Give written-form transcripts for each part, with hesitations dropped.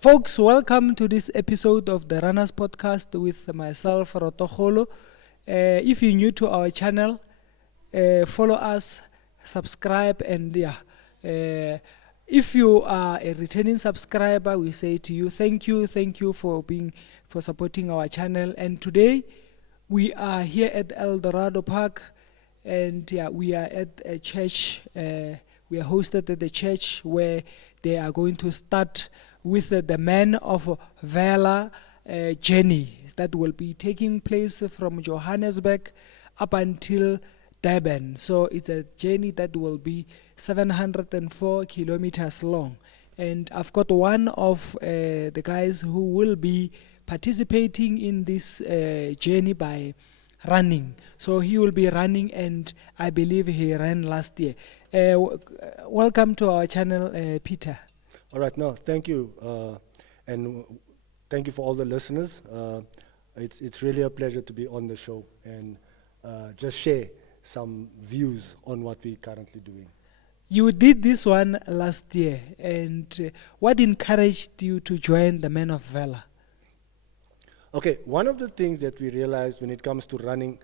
Folks, welcome to this episode of the Runners Podcast with myself, Rotokholo. If you're new to our channel, follow us, subscribe, and if you are a returning subscriber, we say to you, thank you for supporting our channel. And today, we are here at El Dorado Park, and we are at a church. We are hosted at the church where they are going to start with the Men of Valor journey that will be taking place from Johannesburg up until Durban. So it's a journey that will be 704 kilometers long. And I've got one of the guys who will be participating in this journey by running. So he will be running, and I believe he ran last year. Welcome to our channel, Peter. All right, no, thank you, and thank you for all the listeners. It's really a pleasure to be on the show and just share some views on what we're currently doing. You did this one last year, and what encouraged you to join the Men of Valor? Okay, one of the things that we realized when it comes to running,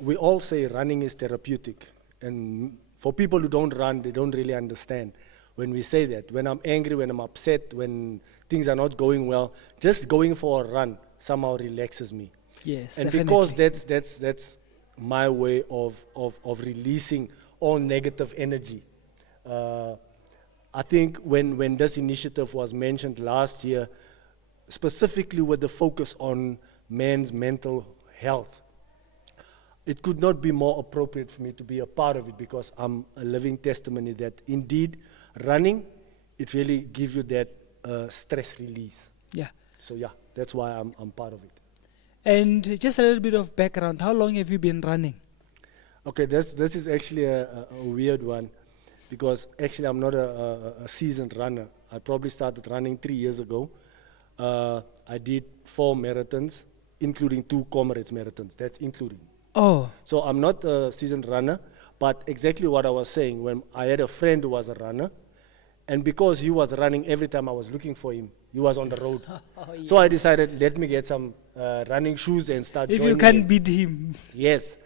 we all say running is therapeutic, and for people who don't run, they don't really understand. When we say that, when I'm angry, when I'm upset, when things are not going well, just going for a run somehow relaxes me. Yes, and definitely. because that's my way of releasing all negative energy. I think when this initiative was mentioned last year, specifically with the focus on men's mental health, it could not be more appropriate for me to be a part of it, because I'm a living testimony that indeed running, it really gives you that stress release. Yeah. So yeah, that's why I'm part of it. And just a little bit of background. How long have you been running? Okay, this is actually a weird one, because actually I'm not a seasoned runner. I probably started running 3 years ago. I did 4 marathons, including 2 Comrades marathons. That's including. Oh, So I'm not a seasoned runner, but exactly what I was saying, when I had a friend who was a runner, and because he was running every time I was looking for him, he was on the road. So I decided, let me get some running shoes and start if joining you can him. beat him. Yes.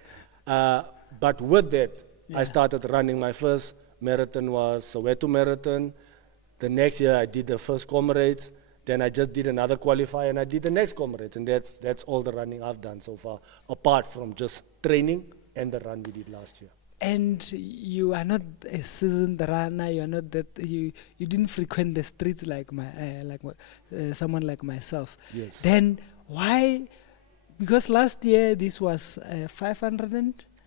But with that, Yeah. I started running. My first marathon was Soweto Marathon. The next year I did the first Comrades. Then I just did another qualifier, and I did the next Comrades. And that's all the running I've done so far, apart from just training and the run we did last year. And you are not a seasoned runner. You are not that. You didn't frequent the streets like someone like myself. Yes. Then why? Because last year this was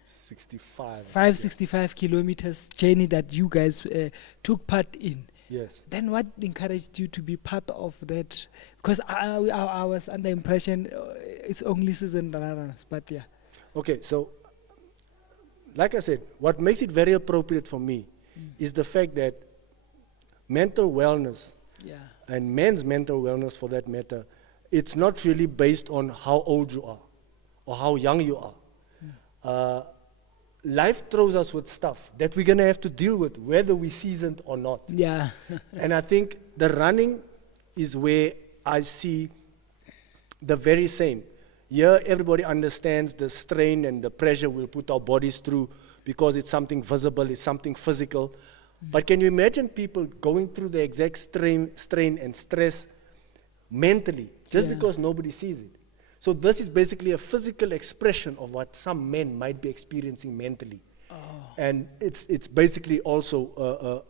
65. 565 kilometers journey that you guys took part in. Yes. Then what encouraged you to be part of that? Because I was under impression it's only seasoned runners, but yeah. Okay, so like I said, what makes it very appropriate for me is the fact that mental wellness, Yeah. and men's mental wellness for that matter, it's not really based on how old you are or how young you are. Life throws us with stuff that we're going to have to deal with, whether we're seasoned or not. Yeah. And I think the running is where I see the very same. Here, everybody understands the strain and the pressure we'll put our bodies through, because it's something visible, it's something physical. But can you imagine people going through the exact strain and stress mentally, just Yeah. because nobody sees it? So this is basically a physical expression of what some men might be experiencing mentally. And it's basically also,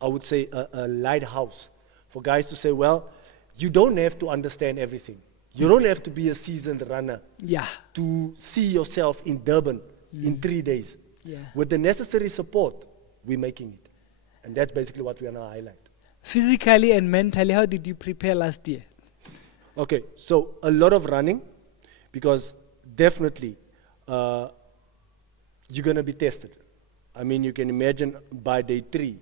I would say, a lighthouse for guys to say, well, you don't have to understand everything. You don't have to be a seasoned runner Yeah. to see yourself in Durban in 3 days. Yeah. With the necessary support, we're making it. And that's basically what we are now highlight. Physically and mentally, how did you prepare last year? Okay, so a lot of running, because definitely you're going to be tested. I mean, you can imagine by day 3,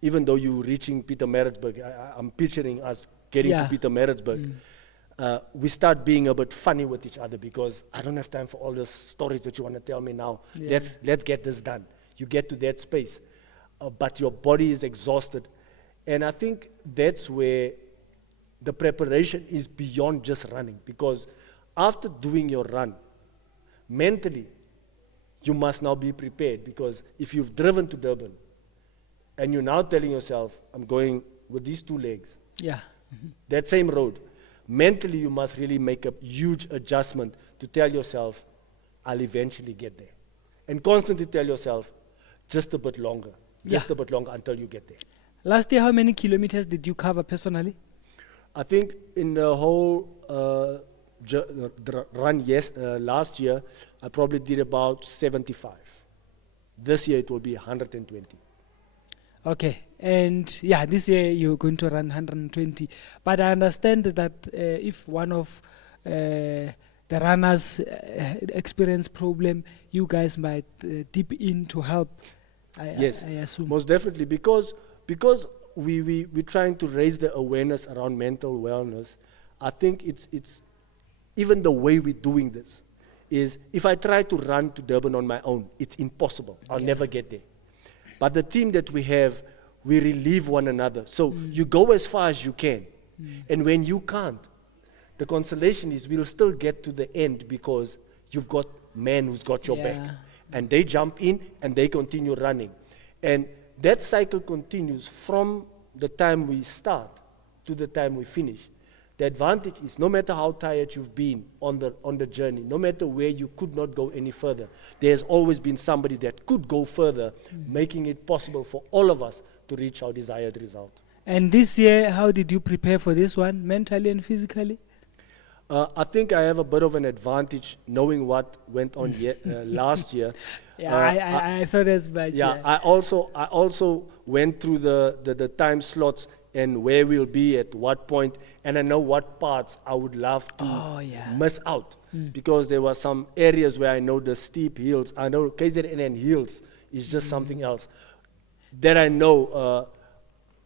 even though you're reaching Pietermaritzburg, I'm picturing us getting to Yeah. Pietermaritzburg. We start being a bit funny with each other, because I don't have time for all the stories that you want to tell me now. Yeah. Let's get this done. You get to that space, but your body is exhausted. And I think that's where the preparation is beyond just running, because after doing your run, mentally, you must now be prepared, because if you've driven to Durban and you're now telling yourself, I'm going with these 2 legs, Yeah. that same road, mentally you must really make a huge adjustment to tell yourself, I'll eventually get there. And constantly tell yourself, just a bit longer, just Yeah. a bit longer until you get there. Last year, how many kilometers did you cover personally? I think in the whole run, last year, I probably did about 75. This year it will be 120. Okay, and yeah, this year you're going to run 120. But I understand that if one of the runners experience problem, you guys might dip in to help. Yes, I assume. most definitely, because we're trying to raise the awareness around mental wellness. I think it's even the way we're doing this is, if I try to run to Durban on my own, it's impossible. I'll never get there. But the team that we have, we relieve one another. So you go as far as you can. And when you can't, the consolation is we'll still get to the end, because you've got men who's got your back. And they jump in and they continue running. And that cycle continues from the time we start to the time we finish. The advantage is, no matter how tired you've been on the journey, no matter where you could not go any further, there's always been somebody that could go further, making it possible for all of us to reach our desired result. And this year, how did you prepare for this one, mentally and physically? I think I have a bit of an advantage knowing what went on last year. Yeah, I thought as much. Yeah, I also went through the time slots and where we'll be at what point, and I know what parts I would love to miss out, because there were some areas where I know the steep hills, I know KZN hills is just something else that I know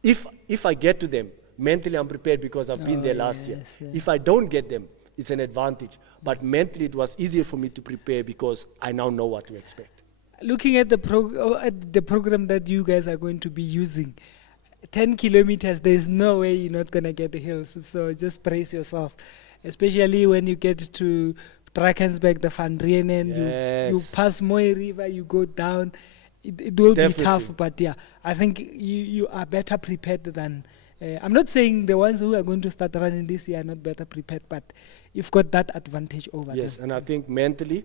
if I get to them, mentally I'm prepared because I've been there last year. If I don't get them, it's an advantage. But mentally it was easier for me to prepare because I now know what to expect. Looking at the program that you guys are going to be using, 10 kilometers, there's no way you're not going to get the hills. So just brace yourself, especially when you get to Drakensberg, the Van Rienen, you pass Mooi River, you go down. It will be tough, but yeah, I think you are better prepared than... I'm not saying the ones who are going to start running this year are not better prepared, but you've got that advantage over them. Yes, and I think mentally,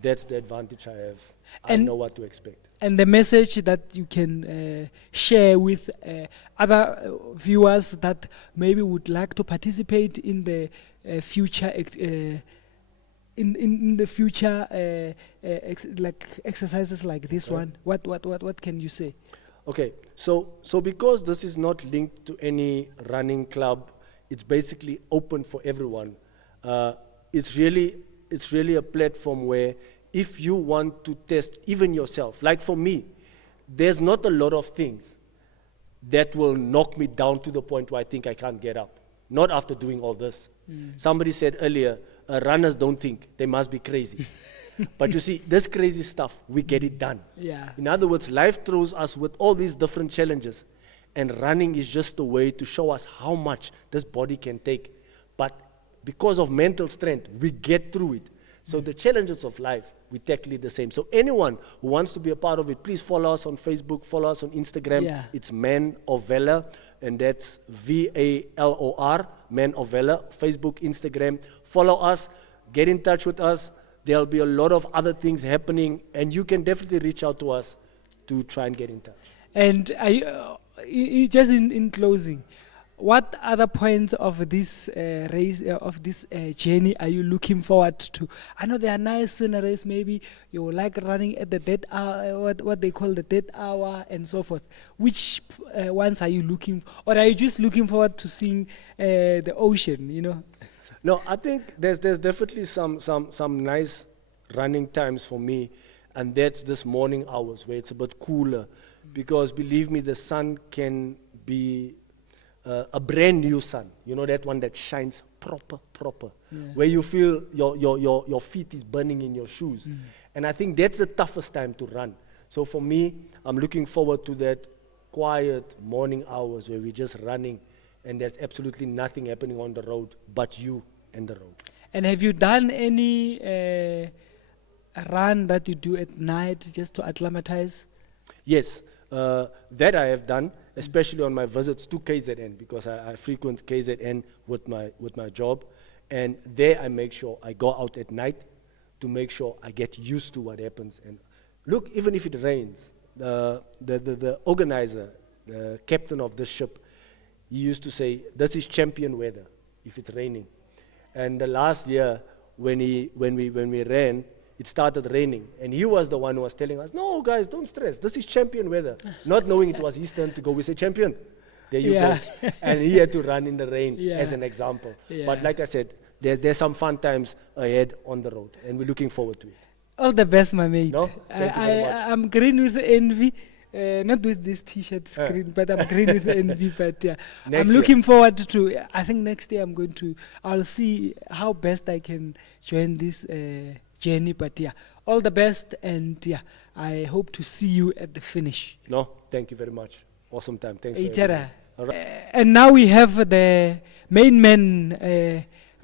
that's the advantage I have. I know what to expect. And the message that you can share with other viewers that maybe would like to participate in the future in the future like exercises like this one, what can you say? Okay, so because this is not linked to any running club, it's basically open for everyone. It's really a platform where if you want to test even yourself, like for me, there's not a lot of things that will knock me down to the point where I think I can't get up. Not after doing all this. Somebody said earlier, runners don't think, they must be crazy. But you see, this crazy stuff, we get it done. Yeah. In other words, life throws us with all these different challenges, and running is just a way to show us how much this body can take. But because of mental strength, we get through it. So the challenges of life, we tackle it the same. So anyone who wants to be a part of it, please follow us on Facebook, follow us on Instagram. Yeah. It's Men of Valor, and that's VALOR, Men of Valor, Facebook, Instagram. Follow us, get in touch with us. There'll be a lot of other things happening, and you can definitely reach out to us to try and get in touch. And just in closing, what other points of this race, of this journey are you looking forward to? I know there are nice scenarios, maybe you like running at the dead hour, what they call the dead hour and so forth. Which ones are you looking, or are you just looking forward to seeing the ocean, you know? No, I think there's definitely some nice running times for me, and that's this morning hours where it's a bit cooler, because believe me, the sun can be a brand new sun. You know, that one that shines proper, where you feel your feet is burning in your shoes. And I think that's the toughest time to run. So for me, I'm looking forward to that quiet morning hours where we're just running and there's absolutely nothing happening on the road but you and the road. And have you done any run that you do at night just to acclimatize? Yes, that I have done, especially on my visits to KZN, because I frequent KZN with my job, and there I make sure I go out at night to make sure I get used to what happens. And look, even if it rains, the organizer, the captain of the ship, he used to say, "This is champion weather if it's raining." And the last year when we ran, it started raining, and he was the one who was telling us, "No, guys, don't stress. This is champion weather." Not knowing it was his turn to go, we say, "Champion, there you Yeah. go." And he had to run in the rain Yeah. as an example. Yeah. But like I said, there's some fun times ahead on the road, and we're looking forward to it. All the best, my mate. No? Thank you very much. I'm green with envy. Not with this t-shirt screen, but I'm green with envy. But yeah, Next I'm year. looking forward to. I think next year I'll see how best I can join this journey. But yeah, all the best, and yeah, I hope to see you at the finish. No, thank you very much. Awesome time. Thanks for Hey, having me. Tara. All right. And now we have the main man,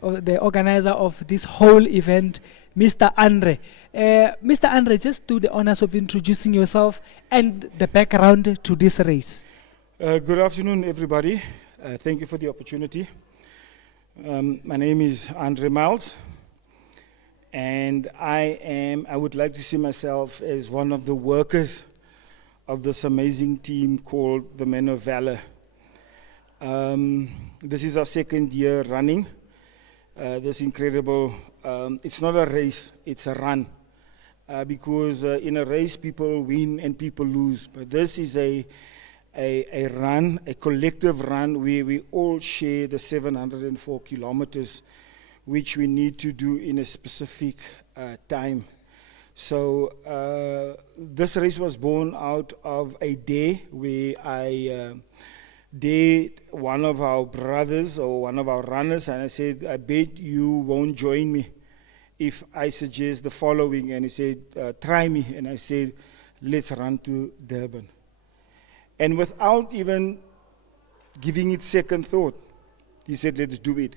the organizer of this whole event, Mr. Andre. Mr. Andre, just do the honors of introducing yourself and the background to this race. Good afternoon, everybody. Thank you for the opportunity. My name is Andre Miles, and I would like to see myself as one of the workers of this amazing team called the Men of Valor. This is our second year running. This incredible, it's not a race, it's a run. Because in a race, people win and people lose. But this is a run, a collective run, where we all share the 704 kilometers, which we need to do in a specific time. So this race was born out of a day where I dared one of our brothers or one of our runners, and I said, "I bet you won't join me if I suggest the following." And he said, "Try me." And I said, "Let's run to Durban." And without even giving it second thought, he said, "Let's do it."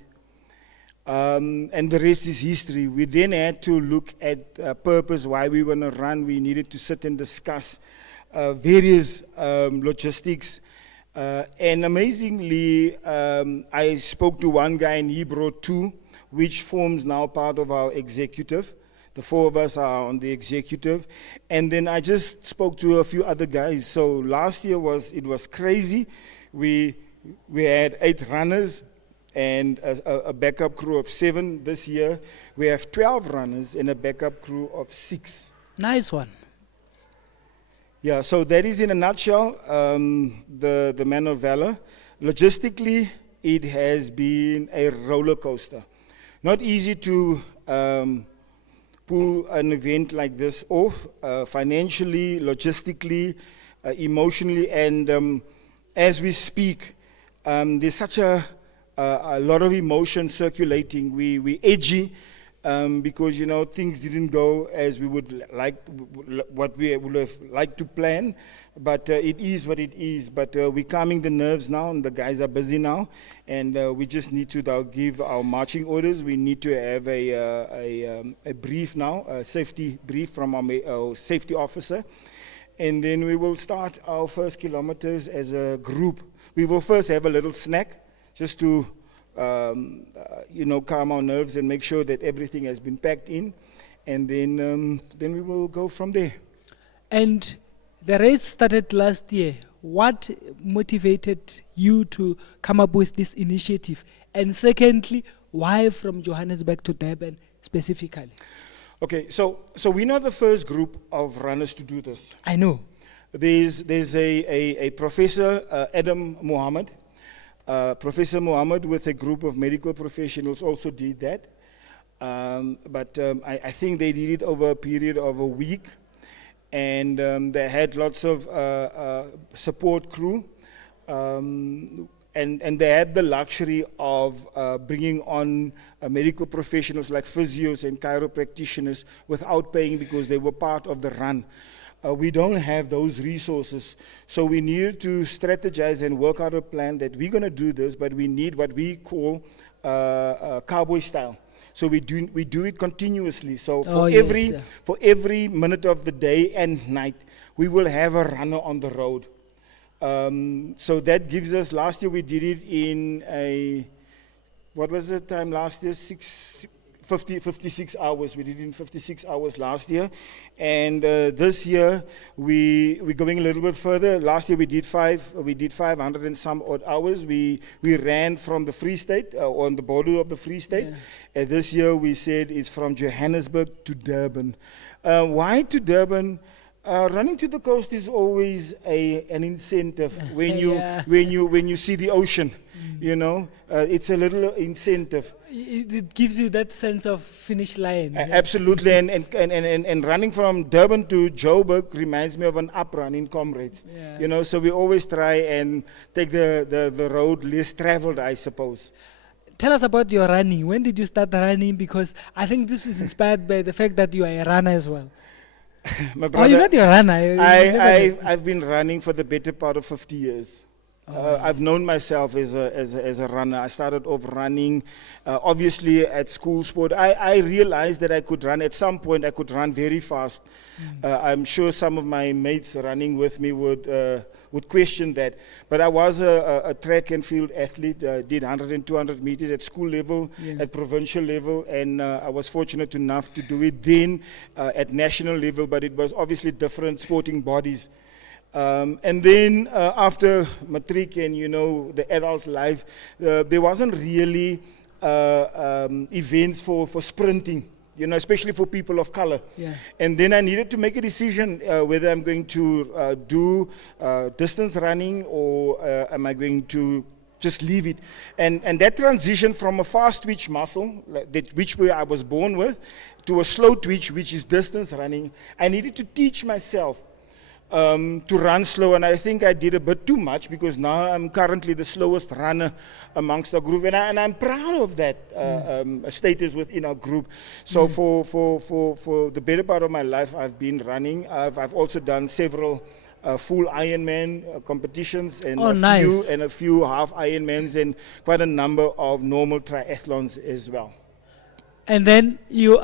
And the rest is history. We then had to look at purpose, why we want to run. We needed to sit and discuss various logistics. And amazingly, I spoke to one guy and he brought two, which forms now part of our executive. The four of us are on the executive. And then I just spoke to a few other guys. So last year it was crazy. We had 8 runners and a backup crew of 7. This year we have 12 runners and a backup crew of 6. Nice one. Yeah, so that is in a nutshell the Man of Valor. Logistically, it has been a roller coaster. Not easy to pull an event like this off, financially, logistically, emotionally, and as we speak, there's such a lot of emotion circulating. We edgy because things didn't go as we would like, what we would have liked to plan. But it is what it is. But we're calming the nerves now, and the guys are busy now. And we just need to now give our marching orders. We need to have a brief now, a safety brief from our safety officer. And then we will start our first kilometers as a group. We will first have a little snack just to calm our nerves and make sure that everything has been packed in. And then we will go from there. And the race started last year. What motivated you to come up with this initiative? And secondly, why from Johannesburg to Durban specifically? Okay, so we're not the first group of runners to do this. I know. There's a professor, Adam Mohammed. Professor Mohammed with a group of medical professionals also did that. But I think they did it over a period of a week. And they had lots of support crew, and they had the luxury of bringing on medical professionals like physios and chiropractors without paying because they were part of the run. we don't have those resources. So we need to strategize and work out a plan that we're going to do this, but we need what we call cowboy style. So we do it continuously. So for for every minute of the day and night, we will have a runner on the road. So that gives us, last year we did it in what was the time last year? 56 hours. We did it in 56 hours last year. And this year, we're going a little bit further. Last year we did 500 and some odd hours. We ran from the Free State, on the border of the Free State. Yeah. And this year we said it's from Johannesburg to Durban. Why to Durban? Running to the coast is always an incentive when you see the ocean. You know, it's a little incentive. It gives you that sense of finish line. Absolutely, and running from Durban to Joburg reminds me of an up-run in Comrades. Yeah. You know, so we always try and take the road less traveled, I suppose. Tell us about your running. When did you start running? Because I think this is inspired by the fact that you are a runner as well. My Oh, brother, you're not a runner. I've been running for the better part of 50 years. I've known myself as a runner. I started off running, obviously at school sport. I realized that I could run. At some point, I could run very fast. I'm sure some of my mates running with me would question that. But I was a track and field athlete. Did 100 and 200 meters at school level, at provincial level, and I was fortunate enough to do it then at national level. But it was obviously different sporting bodies. And then after matric and, you know, the adult life, there wasn't really events for sprinting, you know, especially for people of color. Yeah. And then I needed to make a decision whether I'm going to do distance running or am I going to just leave it. And that transition from a fast twitch muscle, which I was born with, to a slow twitch, which is distance running, I needed to teach myself to run slow, and I think I did a bit too much because now I'm currently the slowest runner amongst our group, and I'm proud of that status within our group. So for the better part of my life, I've been running. I've also done several full Ironman competitions and a few half Ironmans and quite a number of normal triathlons as well. And then your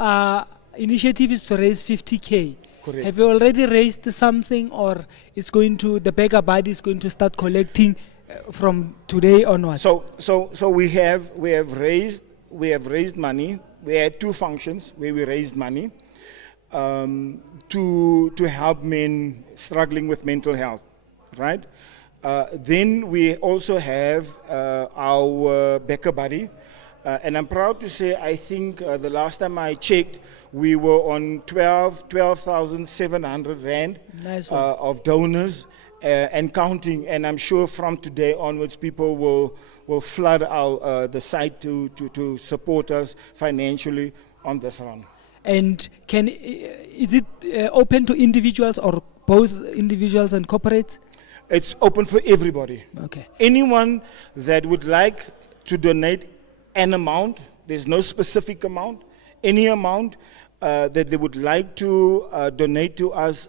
initiative is to raise 50K. Correct. Have you already raised something, or the beggar body is going to start collecting from today onwards? So we have raised money. We had two functions where we raised money to help men struggling with mental health, right? Then we also have our beggar body. And I'm proud to say, I think the last time I checked, we were on 12,700 Rand Nice of donors and counting. And I'm sure from today onwards, people will flood the site to support us financially on this run. And is it open to individuals or both individuals and corporates? It's open for everybody. Okay. Anyone that would like to donate an amount, there's no specific amount, any amount that they would like to donate to us,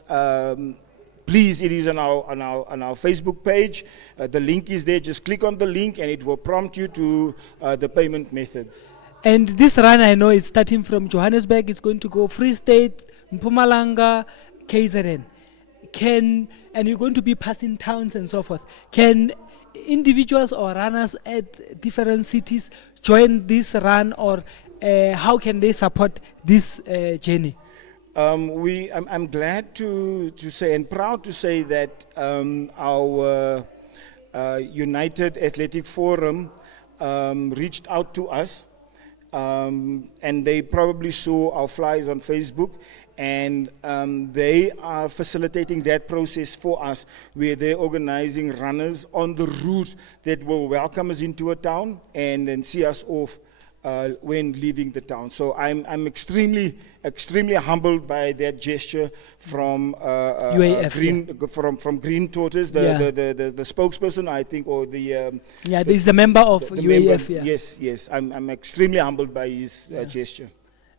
please, it is on our Facebook page. The link is there. Just click on the link and it will prompt you to the payment methods. And this run, I know, is starting from Johannesburg. It's going to go Free State, Mpumalanga, KZN. And you're going to be passing towns and so forth. Can individuals or runners at different cities join this run, or how can they support this journey? I'm glad to say and proud to say that our United Athletic Forum reached out to us, and they probably saw our flyers on Facebook, and they are facilitating that process for us, where they're organizing runners on the route that will welcome us into a town and then see us off when leaving the town. So I'm extremely humbled by that gesture from UAF, from Green Tortoise, the spokesperson, I think, or the he's the member of the UAF. member, yes. I'm extremely humbled by his gesture.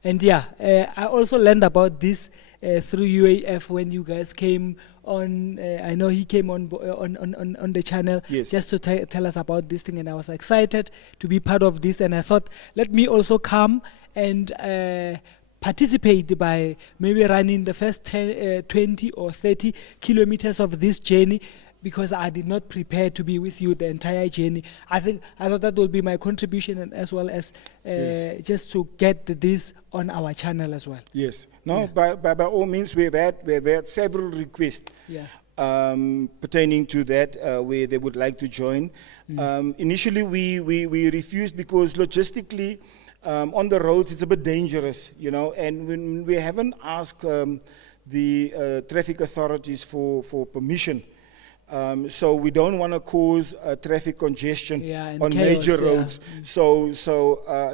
And I also learned about this through UAF when you guys came on. I know he came on the channel Yes. just to tell us about this thing, and I was excited to be part of this. And I thought, let me also come and participate by maybe running the first 20 or 30 kilometers of this journey, because I did not prepare to be with you the entire journey. I thought that will be my contribution, and as well as Yes. just to get this on our channel as well. Yes. No, Yeah. by all means, we've had several requests Yeah. pertaining to that, where they would like to join. Initially, we refused because logistically, on the roads, it's a bit dangerous, you know, and when we haven't asked the traffic authorities for permission. So we don't want to cause traffic congestion Yeah, and on chaos, major yeah. roads. So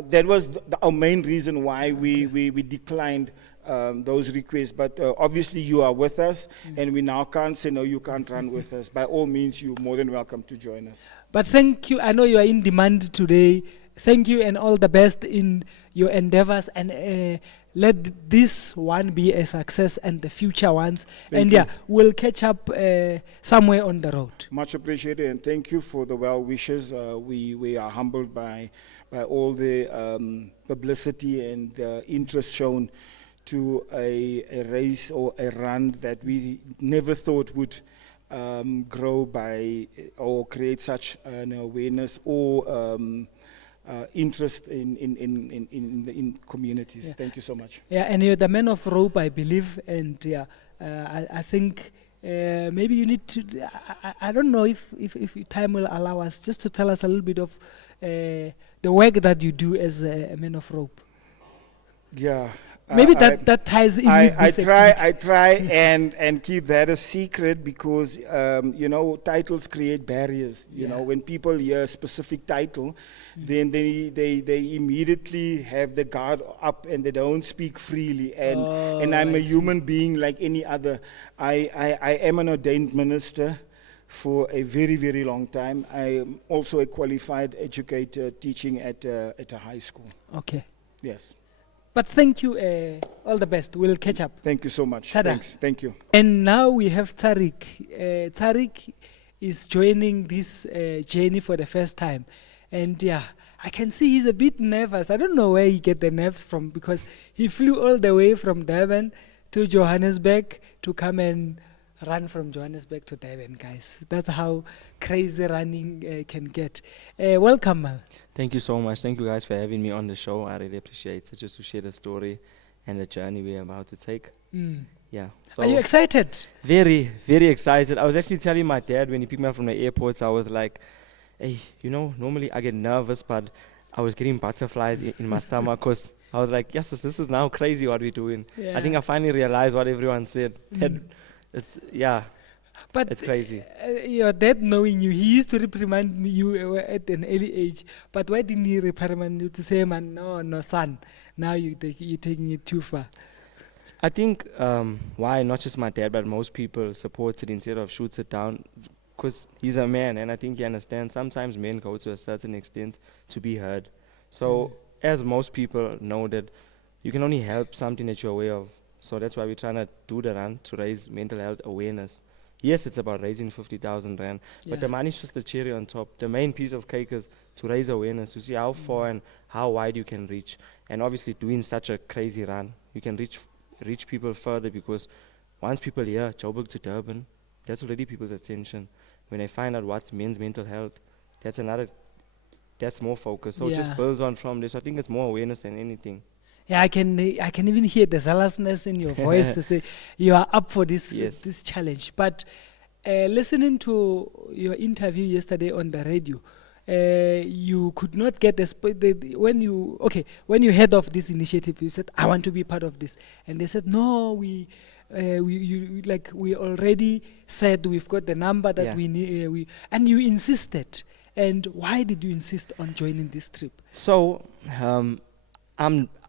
that was our main reason why we declined those requests. But obviously you are with us, and we now can't say, no, you can't run with us. By all means, you're more than welcome to join us. But thank you. I know you are in demand today. Thank you, and all the best in your endeavors, and let this one be a success and the future ones. Thank And you. yeah, we'll catch up somewhere on the road. Much appreciated, and thank you for the well wishes. We are humbled by all the publicity and interest shown to a race or a run that we never thought would grow by or create such an awareness or interest in communities. Yeah. Thank you so much. Yeah, and you're the man of rope, I believe. And yeah, I think maybe you need to. I don't know if time will allow us just to tell us a little bit of the work that you do as a man of rope. Yeah. Maybe that ties in with I this try activity. and keep that a secret because you know, titles create barriers. You know, Yeah. when people hear a specific title, then they immediately have the guard up and they don't speak freely. And I'm I a see. human being like any other. I am an ordained minister for a very, very long time. I am also a qualified educator teaching at a high school. Okay. Yes. But thank you. All the best. We'll catch up. Thank you so much. Tada. Thanks. Thank you. And now we have Taariq. Taariq is joining this journey for the first time. And yeah, I can see he's a bit nervous. I don't know where he get the nerves from, because he flew all the way from Durban to Johannesburg to come and run from Johannesburg to Durban, guys. That's how crazy running can get. Welcome, man. Thank you so much. Thank you guys for having me on the show. I really appreciate it, just to share the story and the journey we're about to take. Yeah. So Are you excited? very, very excited. I was actually telling my dad when he picked me up from the airport, I was like, hey, you know, normally I get nervous, but I was getting butterflies in my stomach because I was like, yes, this is now crazy what we're doing. I think I finally realized what everyone said. That it's, yeah, But it's crazy. Your dad, knowing you, he used to reprimand you at an early age. But why didn't he reprimand you to say, man, no, son, now you're taking it too far? I think why not just my dad, but most people support it instead of shoots it down, because he's a man, and I think he understands sometimes men go to a certain extent to be heard. So as most people know that you can only help something that you're aware of. So that's why we're trying to do the run to raise mental health awareness. Yes, it's about raising 50,000 rand, but the money is just the cherry on top. The main piece of cake is to raise awareness, to see how far and how wide you can reach. And obviously doing such a crazy run, you can reach people further, because once people hear Joburg to Durban, that's already people's attention. When they find out what's men's mental health, that's more focus. So it just builds on from this. I think it's more awareness than anything. Yeah, I can even hear the zealousness in your voice to say you are up for this Yes. this challenge. But listening to your interview yesterday on the radio, you could not get when you heard of this initiative, you said, I want to be part of this, and they said, no, we already said we've got the number that we need, and you insisted. And why did you insist on joining this trip? So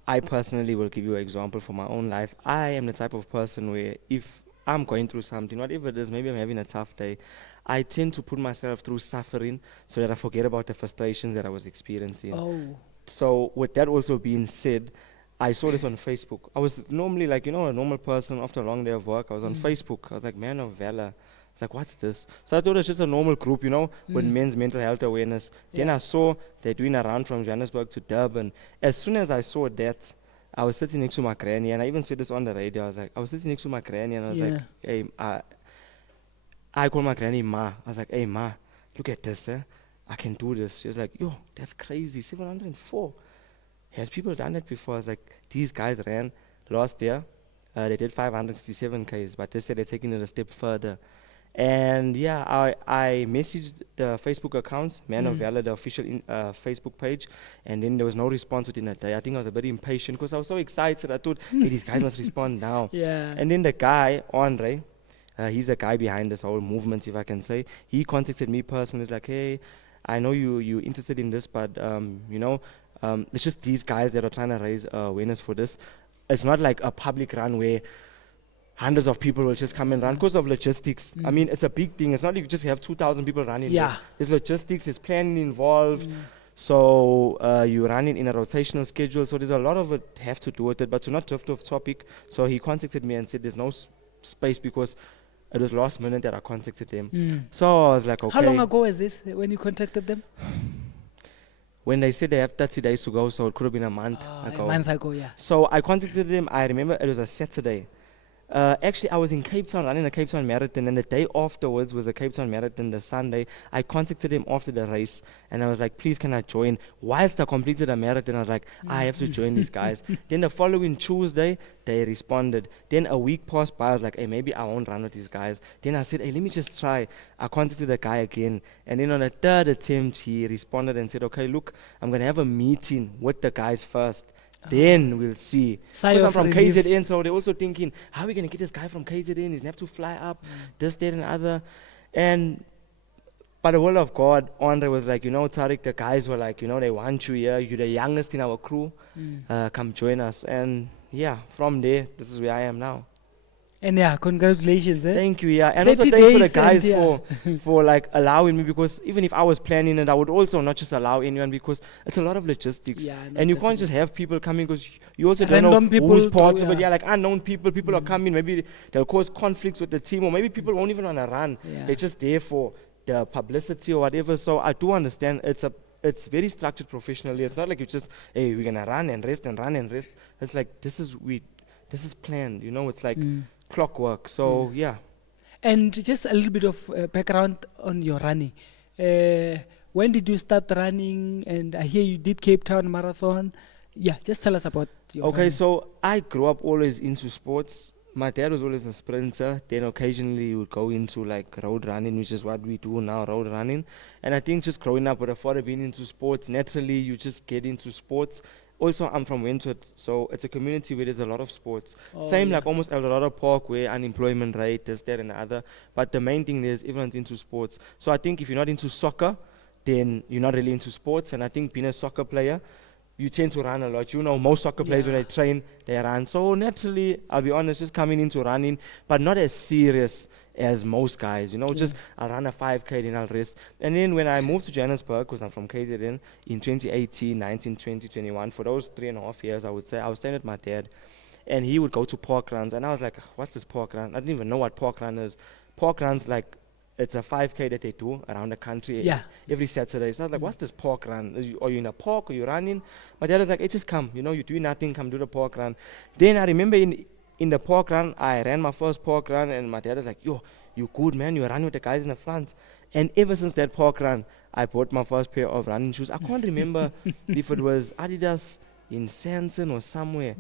I personally will give you an example from my own life. I am the type of person where if I'm going through something, whatever it is, maybe I'm having a tough day, I tend to put myself through suffering so that I forget about the frustrations that I was experiencing. Oh. So with that also being said, I saw this on Facebook. I was normally like, a normal person after a long day of work. I was on Facebook. I was like, Man of Valor. It's like, what's this? So I thought it's just a normal group, with men's mental health awareness. Then I saw they're doing a run from Johannesburg to Durban. As soon as I saw that, I was sitting next to my granny, and I even said this on the radio. I was sitting next to my granny, and I was like, hey, I call my granny Ma. I was like, hey, Ma, look at this, I can do this. She was like, yo, that's crazy, 704. Has people done that before? I was like, these guys ran last year. They did 567 Ks, but they said they're taking it a step further. And yeah, I messaged the Facebook account, Man of Valor, the official Facebook page, and then there was no response within a day. I think I was a bit impatient because I was so excited. I thought, hey, these guys must respond now. Yeah. And then the guy, Andre, he's the guy behind this whole movement, if I can say, he contacted me personally. He's like, hey, I know you're interested in this, but it's just these guys that are trying to raise awareness for this. It's not like a public run where hundreds of people will just come and run because of logistics. I mean, it's a big thing. It's not like you just have 2,000 people running. Yeah. There's logistics, there's planning involved. So you're running in a rotational schedule. So there's a lot of it have to do with it. But to not drift off topic, so he contacted me and said there's no space because it was last minute that I contacted them. So I was like, okay. How long ago was this when you contacted them? When they said they have 30 days to go, so it could have been a month ago. A month ago, yeah. So I contacted them. I remember it was a Saturday. Actually, I was in Cape Town running a Cape Town marathon, and the day afterwards was a Cape Town marathon, the Sunday. I contacted him after the race, and I was like, please, can I join? Whilst I completed a marathon, I was like, I have to join these guys. Then the following Tuesday, they responded. Then a week passed by, I was like, hey, maybe I won't run with these guys. Then I said, hey, let me just try. I contacted the guy again, and then on the third attempt, he responded and said, okay, look, I'm going to have a meeting with the guys first. Then we'll see. Because I'm from KZN, so they're also thinking, how are we going to get this guy from KZN? He's going to have to fly up, this, that, and other. And by the will of God, Andre was like, Taariq, the guys were like, they want you here. You're the youngest in our crew. Come join us. And yeah, from there, this is where I am now. And yeah, congratulations. Thank you, yeah. And also thanks for the guys for like allowing me, because even if I was planning it, I would also not just allow anyone, because it's a lot of logistics. Yeah, and you can't just have people coming, because you also don't know who's part of it. Yeah, like unknown people are coming. Maybe they'll cause conflicts with the team, or maybe people won't even want to run. Yeah. They're just there for the publicity or whatever. So I do understand it's very structured professionally. It's not like you just, hey, we're gonna run and rest and run and rest. It's like this is planned. It's like clockwork. So yeah. And just a little bit of background on your running. When did you start running? And I hear you did Cape Town Marathon. Yeah, just tell us about your running. So I grew up always into sports. My dad was always a sprinter. Then occasionally he would go into like road running, which is what we do now, road running. And I think just growing up with a father being into sports, naturally you just get into sports. Also, I'm from Wentworth, so it's a community where there's a lot of sports. Same like almost Eldorado Park, where unemployment rate, this, that, and the other. But the main thing is everyone's into sports. So I think if you're not into soccer, then you're not really into sports. And I think being a soccer player, you tend to run a lot. Most soccer players, when they train, they run. So naturally, I'll be honest, just coming into running, but not as serious as most guys, just I'll run a 5K, then I'll rest. And then when I moved to Johannesburg, because I'm from KZN, in 2018, 19, 20, 21, for those 3.5 years, I would say, I was staying with my dad, and he would go to park runs, and I was like, what's this park run? I didn't even know what park run is. Park runs, like, it's a 5K that they do around the country every Saturday. So I was like, what's this park run? Are you in a park? Are you running? My dad was like, hey, just come. You're doing nothing. Come do the park run. Then I remember in the park run, I ran my first park run, and my dad was like, yo, you good, man. You're running with the guys in the front. And ever since that park run, I bought my first pair of running shoes. I can't remember if it was Adidas in Sanson or somewhere,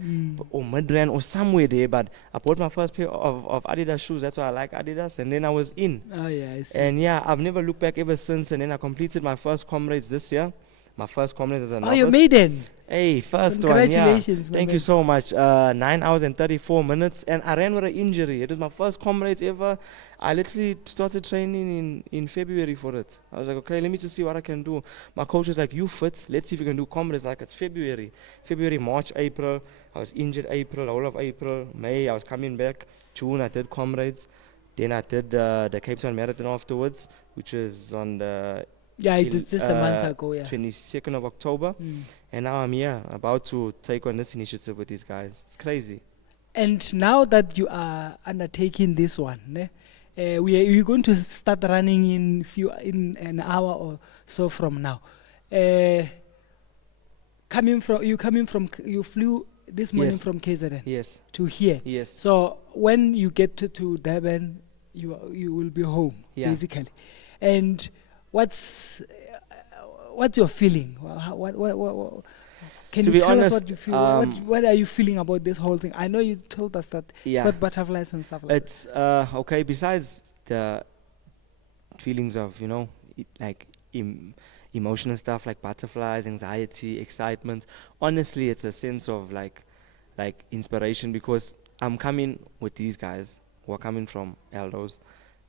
or Midrand or somewhere there, but I bought my first pair of Adidas shoes. That's why I like Adidas, and then I was in. Oh yeah, I see. And yeah, I've never looked back ever since, and then I completed my first comrades this year. My first comrades as a novice. Oh, you made it. Hey, first one, congratulations, Thank you so much. 9 hours and 34 minutes, and I ran with an injury. It was my first comrades ever. I literally started training in February for it. I was like, okay, let me just see what I can do. My coach was like, you fit, let's see if we can do comrades. Like, it's February, March, April. I was injured April, all of April. May, I was coming back. June, I did comrades. Then I did the Cape Town Marathon afterwards, which was on the Yeah, it was just a month ago, yeah. 22nd of October. And now I'm here, about to take on this initiative with these guys. It's crazy. And now that you are undertaking this one, we're going to start running in an hour or so from now. You flew this morning Yes. from KZN Yes, to here. yes. So when you get to Durban, you will be home, Yeah. basically. And what's your feeling? What can To you be tell us honest, what you feel? What are you feeling about this whole thing? I know you told us that you Yeah. got butterflies and stuff like that. It's okay. Besides the feelings of emotional stuff like butterflies, anxiety, excitement. Honestly, it's a sense of like inspiration, because I'm coming with these guys who are coming from Eldos.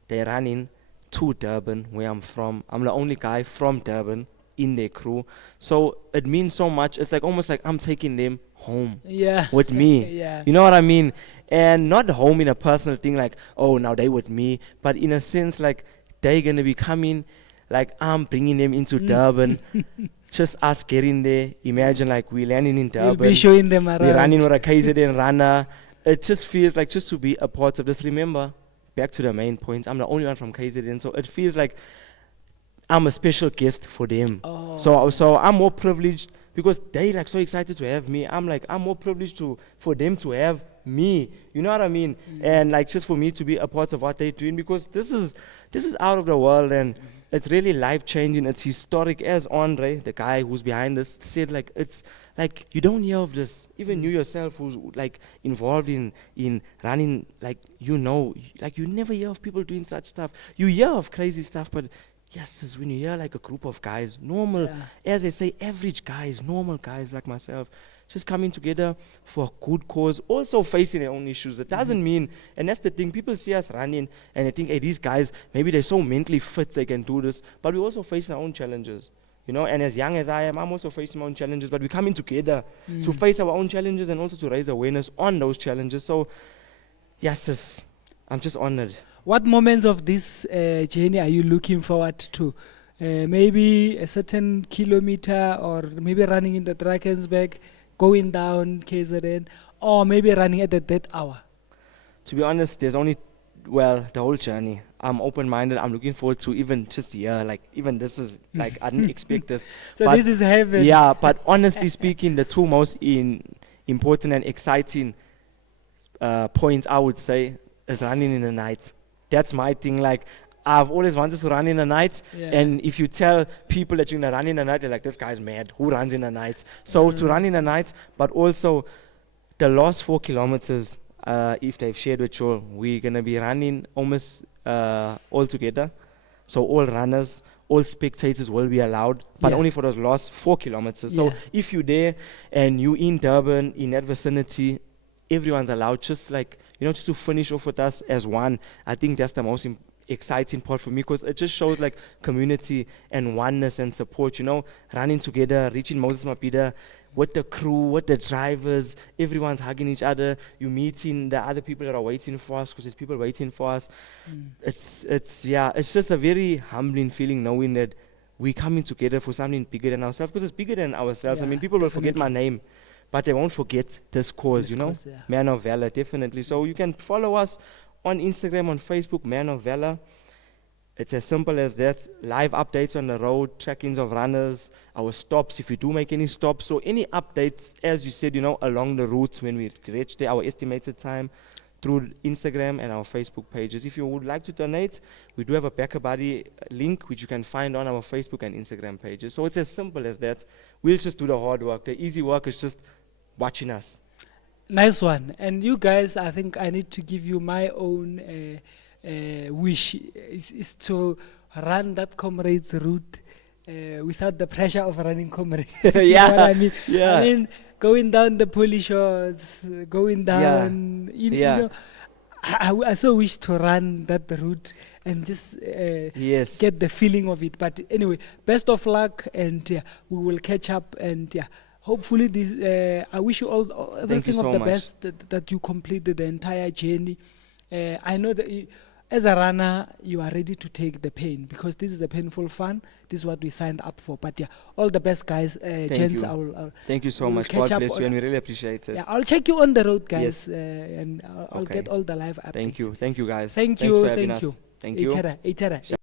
They're running to Durban, where I'm from. I'm the only guy from Durban in their crew, so it means so much. It's like almost like I'm taking them home Yeah. with me. Yeah. You know what I mean? And not home in a personal thing like, oh, now they with me, but in a sense like they're gonna be coming, like I'm bringing them into Durban. Just us getting there. Imagine like we landing in You'll Durban. be showing them around. We're running with a KZN runner. It just feels like just to be a part of this. Remember, back to the main point, I'm the only one from KZN, so it feels like I'm a special guest for them. Oh. So I'm more privileged because they like so excited to have me. I'm more privileged for them to have me. You know what I mean? And like just for me to be a part of what they're doing, because this is out of the world, and it's really life changing. It's historic, as Andre, the guy who's behind this, said. Like it's like you don't hear of this. Even you yourself, who's like involved in running, like you never hear of people doing such stuff. You hear of crazy stuff, but yes, is when you hear like a group of guys, normal, as they say, average guys, normal guys like myself, just coming together for a good cause, also facing their own issues. It doesn't mean, and that's the thing, people see us running and they think, hey, these guys, maybe they're so mentally fit they can do this, but we also face our own challenges. You know, and as young as I am, I'm also facing my own challenges, but we're coming together to face our own challenges and also to raise awareness on those challenges. So, yes, sis, I'm just honored. What moments of this journey are you looking forward to? Maybe a certain kilometer, or maybe running in the Drakensberg, going down KZN, or maybe running at the dead hour? To be honest, there's only, the whole journey. I'm open-minded. I'm looking forward to even just even this is like, I didn't expect this. So but this is heaven. Yeah, but honestly speaking, the two most important and exciting points, I would say, is running in the night. That's my thing. Like, I've always wanted to run in the night, and if you tell people that you're gonna run in the night, they're like, this guy's mad. Who runs in the night? So to run in the night, but also the last 4 kilometers, if they've shared with you, we're gonna be running almost all together. So all runners, all spectators will be allowed, but only for those last 4 kilometers. So if you're there and you in Durban, in that vicinity, everyone's allowed, just to finish off with us as one. I think that's the most exciting part for me, because it just shows like community and oneness and support, running together, reaching Moses Mapida with the crew, with the drivers, everyone's hugging each other. You're meeting the other people that are waiting for us, because there's people waiting for us. It's just a very humbling feeling knowing that we're coming together for something bigger than ourselves, because it's bigger than ourselves. I mean, people will forget my name, but they won't forget this cause, cause, Man of Valor, definitely. So you can follow us on Instagram, on Facebook, Man of Valor. It's as simple as that. Live updates on the road, trackings of runners, our stops, if we do make any stops. So any updates, as you said, along the routes when we reach there, our estimated time, through Instagram and our Facebook pages. If you would like to donate, we do have a Backer Buddy link, which you can find on our Facebook and Instagram pages. So it's as simple as that. We'll just do the hard work. The easy work is just watching us. Nice one. And you guys, I think I need to give you my own wish is to run that Comrades route without the pressure of running Comrades. You know what I mean? Yeah. I mean, going down the Polish shores, going down, you know, I so wish to run that route and just get the feeling of it. But anyway, best of luck, and we will catch up, and hopefully this. I wish you all everything so of the much. best, that you completed the entire journey. I know that as a runner, you are ready to take the pain because this is a painful fun. This is what we signed up for. But yeah, all the best, guys. Gents, you. Thank you so we'll much. catch God up bless you, on- and we really appreciate it. Yeah, I'll check you on the road, guys, Yes. and I'll Okay. get all the live updates. Thank you, guys. Thank Thanks you, for having thank you. us. Thank you. Itera.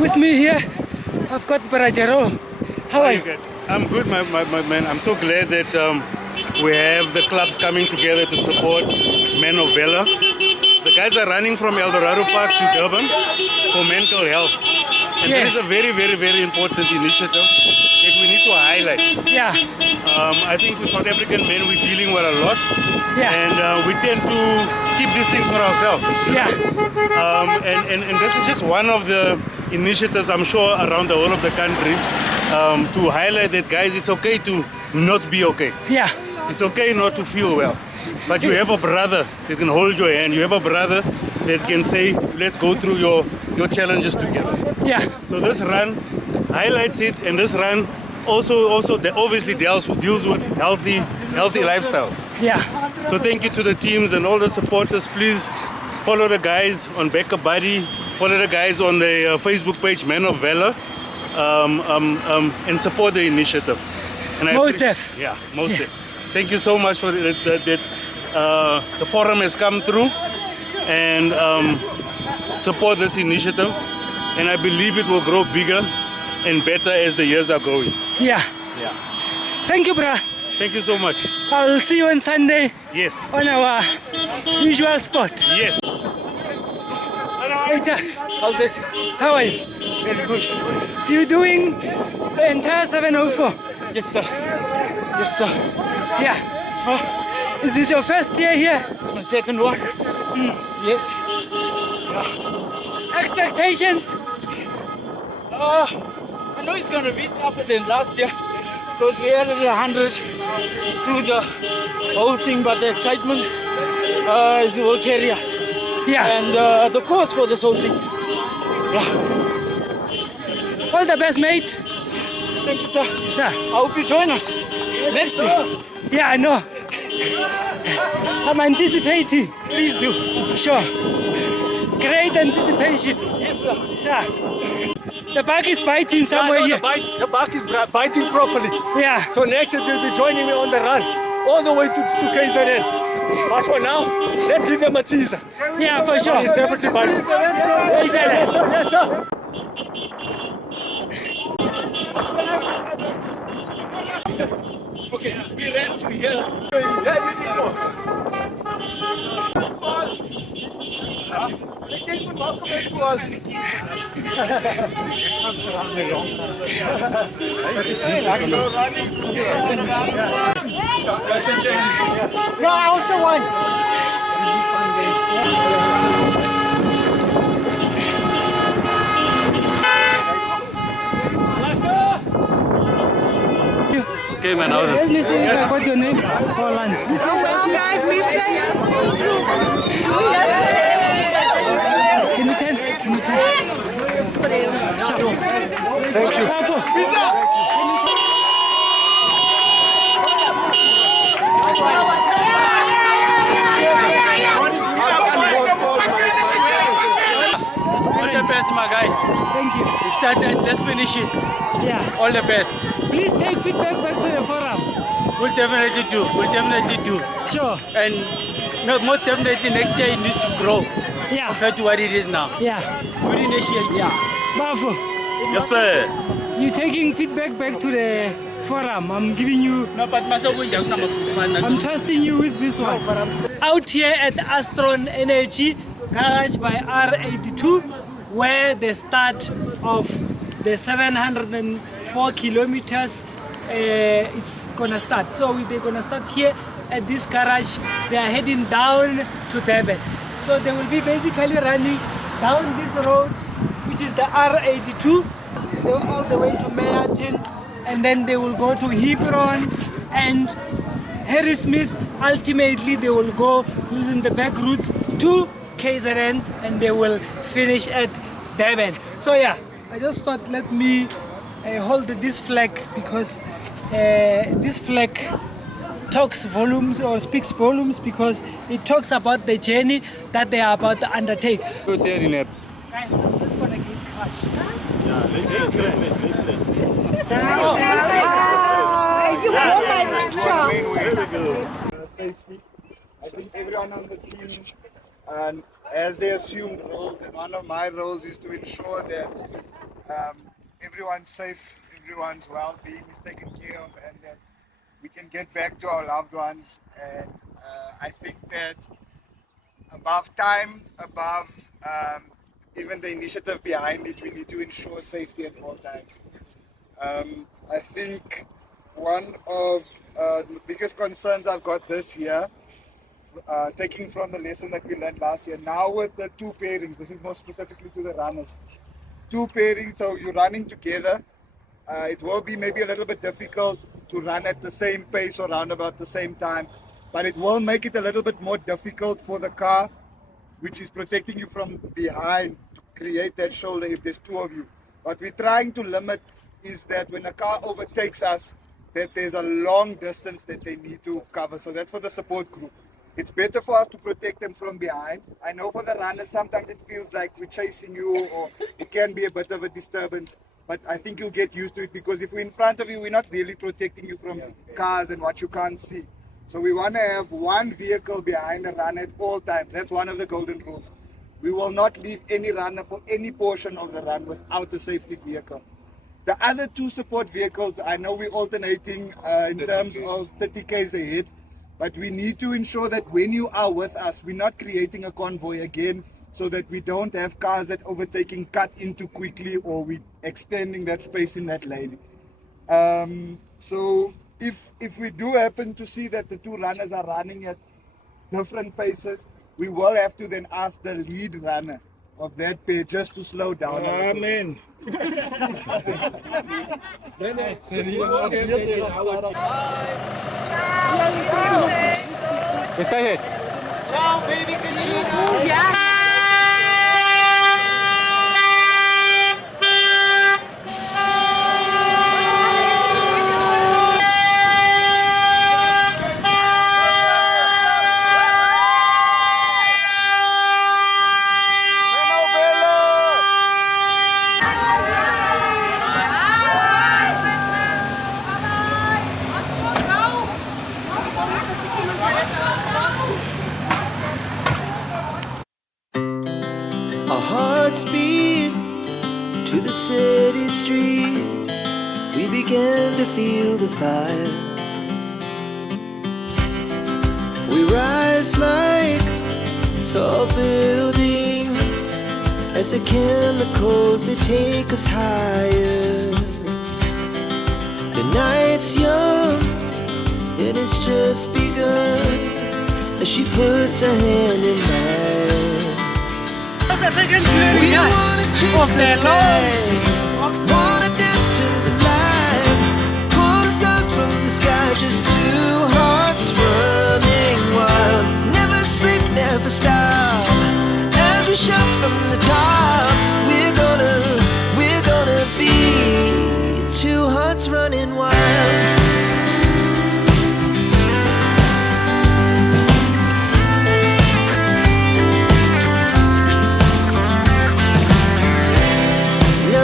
With me here, I've got Barajaro. How are you? Good. I'm good, my man. I'm so glad that we have the clubs coming together to support Men of Valor. The guys are running from El Dorado Park to Durban for mental health. And Yes. that is a very, very, very important initiative that we need to highlight. Yeah, I think with South African men, we're dealing with a lot. Yeah. And we tend to keep these things for ourselves. yeah, And this is just one of the initiatives, I'm sure, around the whole of the country to highlight that, guys, it's okay to not be okay. yeah, It's okay not to feel well. But you have a brother that can hold your hand. You have a brother that can say, let's go through your challenges together. yeah, So this run highlights it, and this run also obviously deals with healthy lifestyles. yeah. So thank you to the teams and all the supporters. Please follow the guys on Back a Buddy. Follow the guys on the Facebook page, Men of Valor, and support the initiative. And I Most appreciate- def. Yeah, most def. Thank you so much for that. The forum has come through and support this initiative. And I believe it will grow bigger and better as the years are going. Yeah. Yeah. Thank you, brah. Thank you so much. I'll see you on Sunday Yes. on our usual spot. Yes. Peter, How's it? how are you? Very good. You doing the entire 704? Yes, sir. Yes, sir. Yeah. Is this your first year here? It's my second one. Yes. Expectations? I know it's gonna be tougher than last year because we added 100 to the whole thing, but the excitement is will carry us. Yeah. And the course for this whole thing. Yeah. All the best, mate. Thank you, sir. Sure. I hope you join us next year. Yeah, I know. I'm anticipating. Please do. Sure. Great anticipation. Yes, sir. Sure. The bug is biting somewhere here. The bug is biting properly. Yeah. So next year they'll be joining me on the run all the way to KZN. But for now, let's give them a teaser. Yeah, for sure. It's definitely biting. Yes, sir. Yes, sir. Okay, we ran to here. No, I also want. Okay, man. How's it? Listen, I got your name for Lance. Can you tell? Can you tell? Sure. Thank you. All the best, my guy. Thank you. start and let's finish it. Yeah. All the best. Please take feedback back to the forum. We'll definitely do. We'll definitely do. Sure. And no, most definitely next year it needs to grow Yeah. compared to what it is now. Yeah. Good initiative. Bafo, Yes, sir. you taking feedback back to the forum. I'm giving you, No, but I'm trusting you with this one. Out here at Astron Energy Garage by R82, where the start of the 704 kilometers is gonna start. So they're gonna start here at this garage. They are heading down to Durban. So they will be basically running down this road, which is the R82, all the way to Meyerton, and then they will go to Hebron and Harrismith. Ultimately, they will go using the back routes to KZN, and they will finish at Durban. So yeah, I just thought let me hold this flag, because this flag talks volumes, or speaks volumes, because it talks about the journey that they are about to undertake. Guys, I'm just gonna get crushed. Safety. I think everyone on the team, and as they assume roles, and one of my roles is to ensure that everyone's safe, everyone's well-being is taken care of, and that we can get back to our loved ones. And I think that above time, above even the initiative behind it, we need to ensure safety at all times. I think one of the biggest concerns I've got this year, taking from the lesson that we learned last year, now with the two pairings, this is more specifically to the runners, two pairings, so you're running together. It will be maybe a little bit difficult to run at the same pace or around about the same time, but it will make it a little bit more difficult for the car, which is protecting you from behind, to create that shoulder if there's two of you. What we're trying to limit is that when a car overtakes us, that there's a long distance that they need to cover. So that's for the support group. It's better for us to protect them from behind. I know for the runners, sometimes it feels like we're chasing you, or it can be a bit of a disturbance. But I think you'll get used to it, because if we're in front of you, we're not really protecting you from cars and what you can't see. So we want to have one vehicle behind a runner at all times. That's one of the golden rules. We will not leave any runner for any portion of the run without a safety vehicle. The other two support vehicles, I know we're alternating in terms of 30 k's ahead, but we need to ensure that when you are with us, we're not creating a convoy again, so that we don't have cars that overtaking cut into quickly, or we extending that space in that lane. So if we do happen to see that the two runners are running at different paces, we will have to then ask the lead runner of that pair just to slow down. Amen. Está it? Ciao, baby Kachina. Yeah. Our hearts beat to the city streets. We began to feel the fire. We rise like tall buildings as the chemicals, they take us higher. The night's young, it has just begun as she puts her hand in mine. The second clearing of the light, wanna dance to the light, pull stars from the sky, just two hearts running wild. Never sleep, never stop, as we shout from the top. We're gonna be two hearts running wild.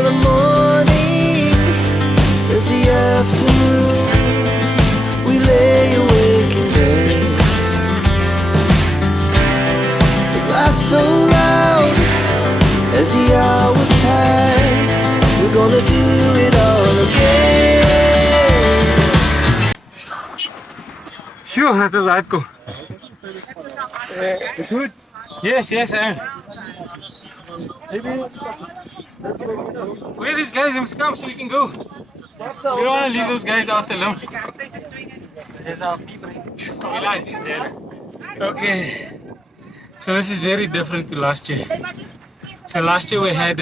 The so loud as the hours pass. We're gonna do it all again. Sure, dat is uitkom. Good. Yes, I am. Where these guys must come so we can go. We don't want to leave those guys out alone. There's our people. We like it. Yeah. Okay. So this is very different to last year. So last year we had,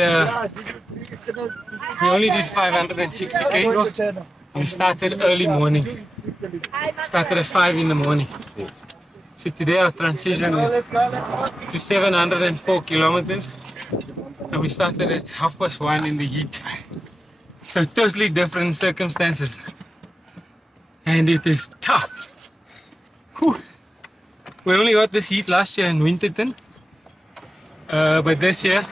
we only did 560 kg. We started early morning. Started at 5 in the morning. So today our transition is to 704 kilometers. And we started at 1:30 in the heat. So totally different circumstances. And it is tough. Whew. We only got this heat last year in Winterton. But this year,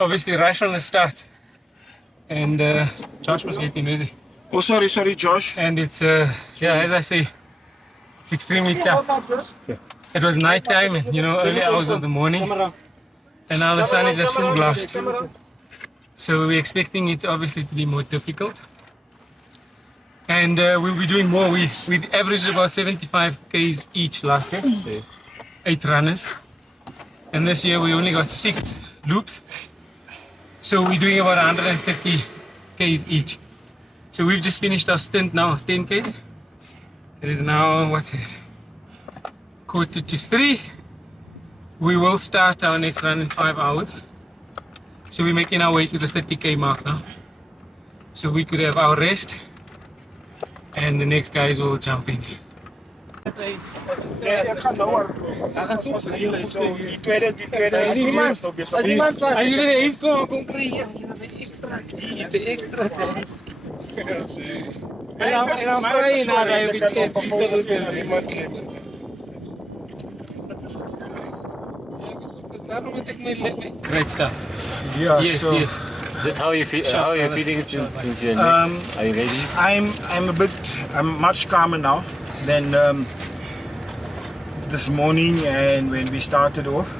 obviously right from the start. And Josh was getting busy. Oh, sorry, Josh. And it's, yeah, as I say, it's extremely tough. It was night time and, early hours of the morning. And now the sun is at full blast. So we're expecting it obviously to be more difficult. And we'll be doing more. We averaged about 75 Ks each last year. 8 runners. And this year we only got 6 loops. So we're doing about 130 Ks each. So we've just finished our stint now of 10 Ks. It is now, 2:45. We will start our next run in 5 hours. So we're making our way to the 30K mark now. So we could have our rest and the next guys will jump in. Great stuff. Yeah, Yes, so yes. Just how are you feeling since you're next? Are you ready? I'm much calmer now than this morning and when we started off.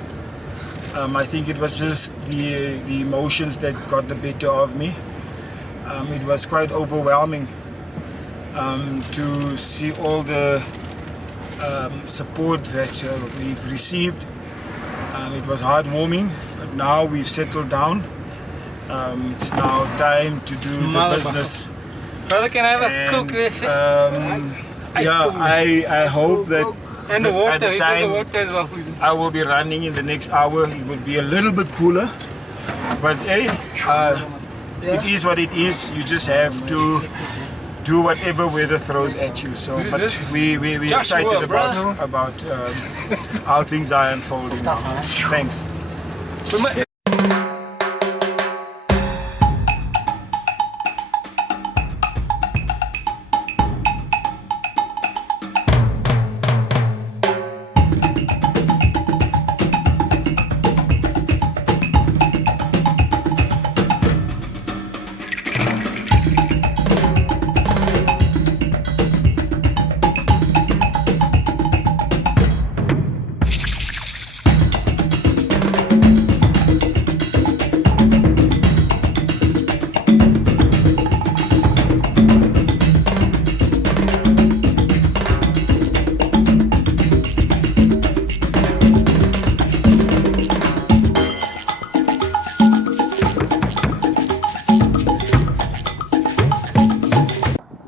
I think it was just the emotions that got the better of me. It was quite overwhelming to see all the support that we've received. It was heartwarming, but now we've settled down. It's now time to do the business. Brother, can I have a Coke there? I hope that And the water, at the the time water as well. I will be running in the next hour, it will be a little bit cooler. But hey, it is what it is. You just have to do whatever weather throws at you. So, but we're excited about how things are unfolding now. Thanks.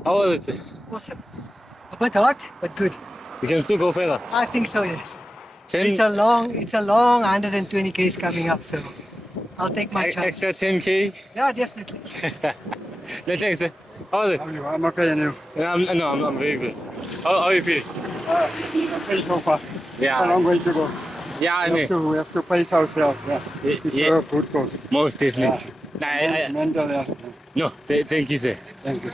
How was it? Awesome. A bit hot, but good. You can still go further. I think so, yes. 10, It's a long 120 Ks coming up, so I'll take my chance. extra 10K. Yeah, definitely. No, thanks. Sir. How was it? I'm okay, and you? Yeah, I'm very good. How are you feeling? Okay so far. Yeah. It's a long way to go. Yeah, I We have to pace ourselves. Yeah. Before a good course. Most definitely. Mental, yeah. No, thank you, sir. Thank you.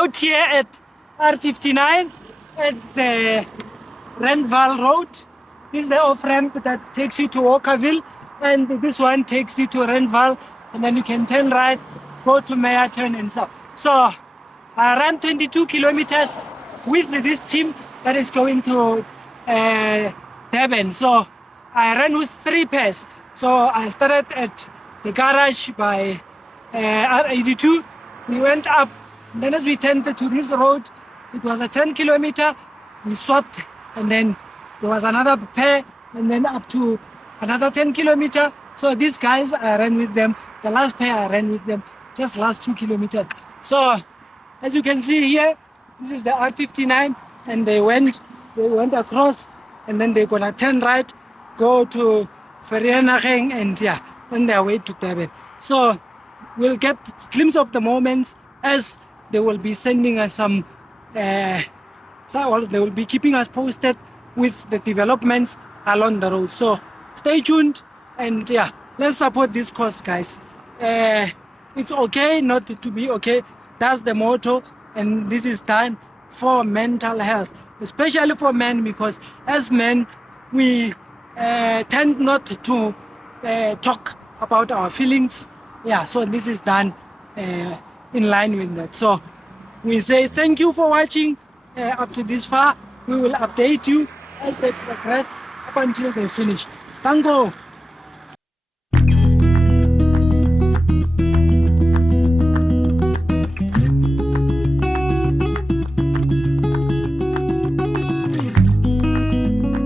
out here at R59 at the Renval Road. This is the off-ramp that takes you to Walkerville, and this one takes you to Renval, and then you can turn right, go to Meyerton and so. So I ran 22 kilometers with this team that is going to Durban. So I ran with 3 pairs. So I started at the garage by R82. We went up, and then as we turned to this road, it was a 10 kilometer. We swapped, and then there was another pair, and then up to another 10 kilometer. So these guys, I ran with them. The last pair, I ran with them just last 2 kilometers. So as you can see here, this is the R59, and they went across, and then they're gonna turn right, go to Vereeniging, and yeah, on their way to Durban. So we'll get a glimpse of the moments as they will be sending us some, they will be keeping us posted with the developments along the road. So stay tuned, and yeah, let's support this cause, guys. It's okay not to be okay. That's the motto, and this is done for mental health, especially for men, because as men, we tend not to talk about our feelings. Yeah, so this is done in line with that. So we say thank you for watching up to this far. We will update you as they progress up until they finish. Tango!